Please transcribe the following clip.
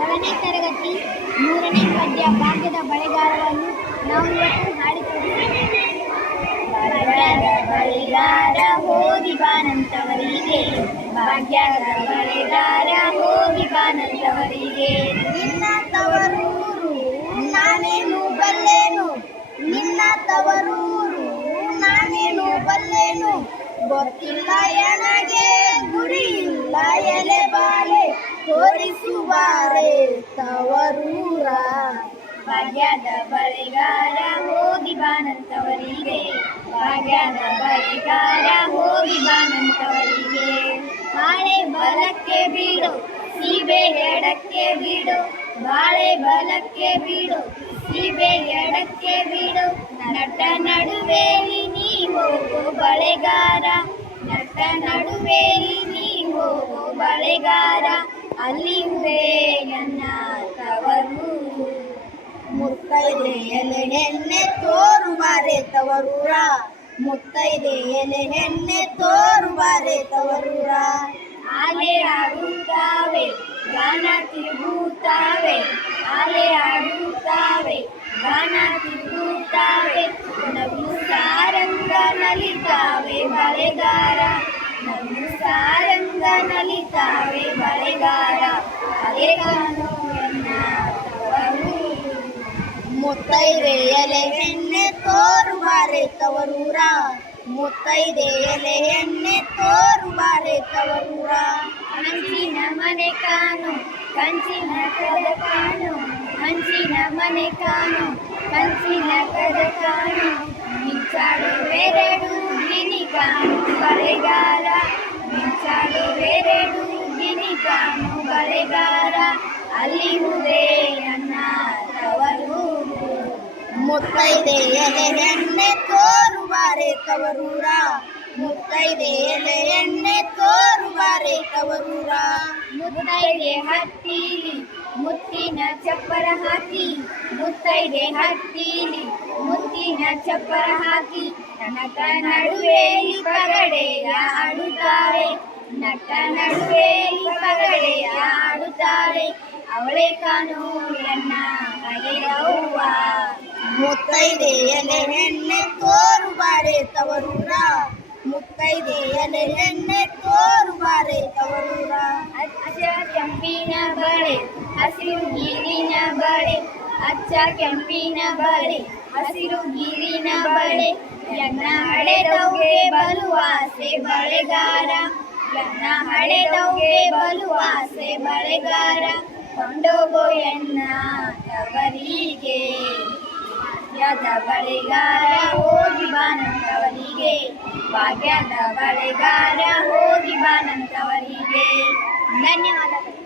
ಏಳನೇ ತರಗತಿ 3ನೇ ಪದ್ಯ ಭಾಗ್ಯದ ಬಳೆಗಾರವನ್ನು ನಾವು ಇವತ್ತು ಹಾಡಿ ತೋರಿಸುತ್ತೇವೆ. ಭಾಗ್ಯದ ಬಳೆಗಾರ ಹೋಗಿ ಬಾನಂತವರಿಗೆ, ಭಾಗ್ಯದ ಬಳೆಗಾರ ಹೋಗಿ ಬಾನಂತವರಿಗೆ. ನಿನ್ನ ತವರೂರು ನಾನೇನು ಬಲ್ಲೇನು, ನಿನ್ನ ತವರೂರು ನಾನೇನು ಬಲ್ಲೇನು, ಗೊತ್ತಿಲ್ಲ ಎನಗೆ ಗುರಿಯಿಲ್ಲ ಎಲೆ ಬಾಲೆ, ತೋರಿಸುವಾರೆ ತವರೂರ. ಭಾಗ್ಯದ ಬಳೆಗಾರ ಹೋಗಿ ಬಾನಂತವರಿಗೆ, ಭಾಗ್ಯದ ಬಳೆಗಾರ ಹೋಗಿ ಬಾನಂತವರಿಗೆ. ಬಾಳೆ ಬಲಕ್ಕೆ ಬೀಡು ಸೀಬೆ ಎಡಕ್ಕೆ ಬೀಡು, ಬಾಳೆ ಬಲಕ್ಕೆ ಬೀಡು ಸೀಬೆ ಎಡಕ್ಕೆ ಬೀಡು, ನಟ ನಡುವೆಲಿ ನೀ ಹೋಗೋ ಬಳೆಗಾರ, ನಟ ನಡುವೆಲಿ ನೀ ಹೋಗೋ ಬಳೆಗಾರ, ಅಲ್ಲಿ ಇದೆ ನನ್ನ ತವರೂರು. ಮುತ್ತೈದೆ ಎಲೆ ಹೆಣ್ಣೆ ತೋರುವಾರೆ ತವರೂರ, ಮುತ್ತೈದೆ ಎಲೆ ಹೆಣ್ಣೆ ತೋರುವಾರೆ ತವರೂರ. ಆಲೆ ಆಡುತ್ತಾವೆ ಗಾನ ತಿರುಗುತ್ತಾವೆ, ಆಲೆ ಆಡುತ್ತಾವೆ ಗಾನ ತಿರುಗುತ್ತಾವೆ, ನಗು ಸಾರಂಗ ನಲಿತಾವೆ ಬಳೆಗಾರ, ನಗು ಸಾರಂಗ ನಲಿತಾವೆ ಬಳೆಗಾರ, ಅದೇ ಕಾಣೋ ಎನ್ನ ತವರೂರು. ಮುತ್ತೈದೆ ಎಲೆ ಹೆಣ್ಣೆ ತೋರುವಾರೆ ತವರೂರ, ಮುತ್ತೈದೆ ಎಲೆ ಹೆಣ್ಣೆ ತೋರುವಾರೆ ತವರೂರ. ಹಂಚಿನ ಮನೆ ಕಾಣು ಕಂಚಿನ ಕದ ಕಾಣು, ಹಂಚಿನ ಮನೆ ಕಾಣು ಕಂಚಿನ ಕದ ಕಾಣು, ಮಿಂಚಾಡುವೆರಡು ಗಿನಿ ಕಾಣು ಬಳೆಗಾರ, ಮಿಂಚಾಡುವೆರಡು ಗಿನಿ ಕಾಣು ಬಳೆಗಾರ, ಅಲ್ಲಿ ಇದೆ ನನ್ನ ತವರೂರು. ಮುತ್ತೈದೆ ಎಲೆ ಹೆಣ್ಣೆ ತೋರುವಾರೆ ತವರೂರ, ಮುತ್ತೈದೆ ಎಲೆ ಹೆಣ್ಣೆ ತೋರುವಾರೆ ತವರೂರ. ಮುತ್ತೈದೆ ಹತ್ತೀಲಿ ಮುತ್ತಿನ ಚಪ್ಪರ ಹಾಕಿ, ಮುತ್ತೈದೆ ಹತ್ತೀಲಿ ಮುತ್ತಿನ ಚಪ್ಪರ ಹಾಕಿ, ನಟ ನಡುವೆಲಿ ಪಗಡೆಯ ಆಡುತ್ತಾಳೆ, ನಟ ನಡುವೆಲಿ ಪಗಡೆಯ ಆಡುತ್ತಾಳೆ, ಅವಳೇ ಕಾಣೋ ಎನ್ನ ಬಳೆಯವ್ವ. ಮುತ್ತೈದೆ ಎಲೆ ಹೆಣ್ಣೆ ತೋರುವಾರೆ ತವರೂರ, ಮುತ್ತೈದೆ ಎಲೆ ಹೆಣ್ಣೆ ತೋರುವಾರೆ ತವರೂರ. ಅಚ್ಚ ಕೆಂಪಿನ ಬಳೆ ಹಸಿರು ಗೀರಿನ ಬಳೆ, ಅಚ್ಚ ಕೆಂಪಿನ ಬಳೆ ಹಸಿರು ಗೀರಿನ ಬಳೆ, ಎನ್ನ ಹಳೆದವ್ಗೆ ಬಲು ಆಸೆ ಬಳೆಗಾರ, ಎನ್ನ ಹಳೆದವ್ಗೆ ಬಲು ಆಸೆ ಬಳೆಗಾರ, ಕೊಂಡೋಗೋ ಎನ್ನ ತವರಿಗೆ. ಭಾಗ್ಯದ ಬಳೆಗಾರ ಹೋಗಿ ಬಾನಂತವರಿಗೆ, ಭಾಗ್ಯದ ಬಳೆಗಾರ ಹೋಗಿ ಬಾನಂತವರಿಗೆ. ಧನ್ಯವಾದಗಳು.